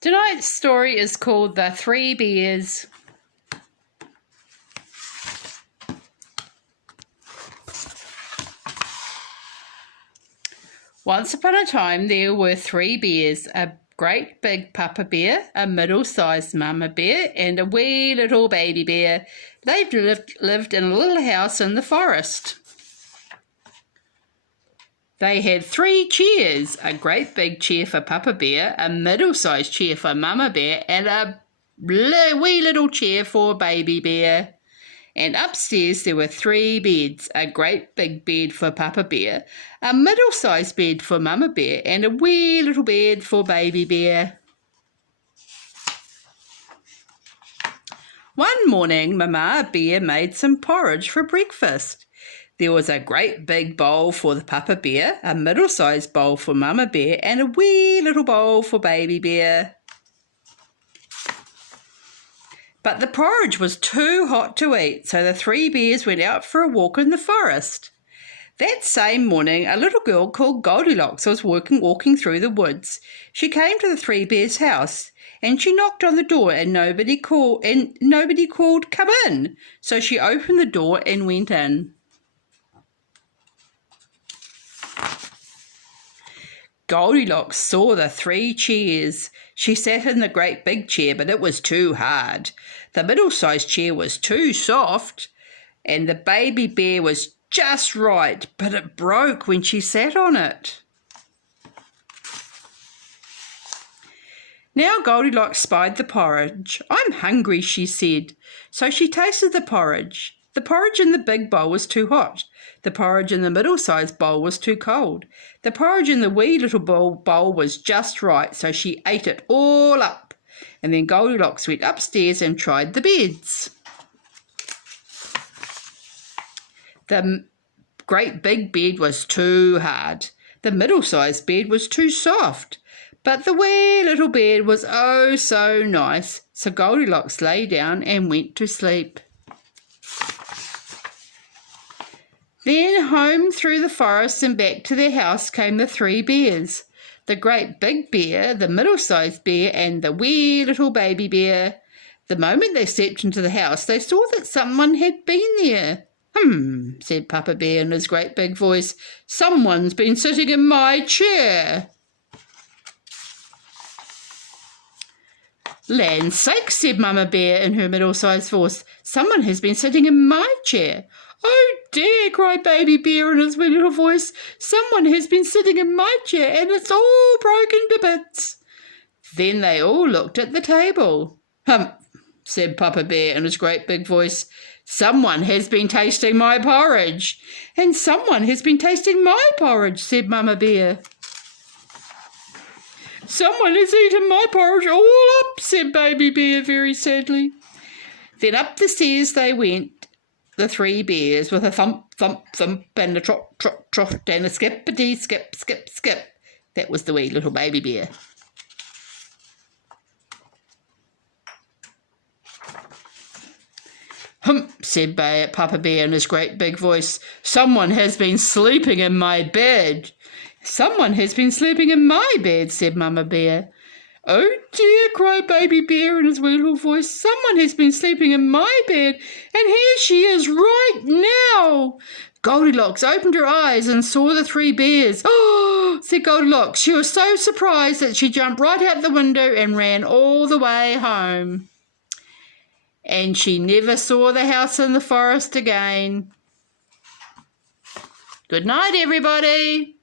Tonight's story is called The Three Bears. Once upon a time there were three bears, a great big papa bear, a middle-sized mama bear, and a wee little baby bear. They lived in a little house in the forest. They had three chairs, a great big chair for Papa Bear, a middle-sized chair for Mama Bear, and a wee little chair for Baby Bear. And upstairs there were three beds, a great big bed for Papa Bear, a middle-sized bed for Mama Bear, and a wee little bed for Baby Bear. One morning, Mama Bear made some porridge for breakfast. There was a great big bowl for the Papa Bear, a middle-sized bowl for Mama Bear, and a wee little bowl for Baby Bear. But the porridge was too hot to eat, so the three bears went out for a walk in the forest. That same morning, a little girl called Goldilocks was walking through the woods. She came to the three bears' house, and she knocked on the door, and nobody called, "Come in." So she opened the door and went in. Goldilocks saw the three chairs. She sat in the great big chair, but it was too hard. The middle-sized chair was too soft, and the baby bear was just right, but it broke when she sat on it. Now Goldilocks spied the porridge. "I'm hungry," she said. So she tasted the porridge. The porridge in the big bowl was too hot. The porridge in the middle-sized bowl was too cold. The porridge in the wee little bowl was just right, so she ate it all up. And then Goldilocks went upstairs and tried the beds. The great big bed was too hard. The middle-sized bed was too soft. But the wee little bed was oh so nice. So Goldilocks lay down and went to sleep. Then home through the forest and back to their house came the three bears, the great big bear, the middle-sized bear, and the wee little baby bear. The moment they stepped into the house, they saw that someone had been there. Said Papa Bear in his great big voice. "Someone's been sitting in my chair." "Land's sakes," said Mama Bear in her middle-sized voice. "Someone has been sitting in my chair." "Oh dear," cried Baby Bear in his wee little voice. "Someone has been sitting in my chair and it's all broken to bits." Then they all looked at the table. "Humph," said Papa Bear in his great big voice. "Someone has been tasting my porridge." "And someone has been tasting my porridge," said Mama Bear. "Someone has eaten my porridge all up," said Baby Bear very sadly. Then up the stairs they went, the three bears, with a thump, thump, thump, and a trot, trot, trot, and a skippity, skip, skip, skip. That was the wee little baby bear. "Humph," said Papa Bear in his great big voice. "Someone has been sleeping in my bed." "Someone has been sleeping in my bed," said Mama Bear. "Oh dear," cried Baby Bear in his wee little voice. "Someone has been sleeping in my bed, and here she is right now." Goldilocks opened her eyes and saw the three bears. "Oh," said Goldilocks. She was so surprised that she jumped right out the window and ran all the way home. And she never saw the house in the forest again. Good night, everybody.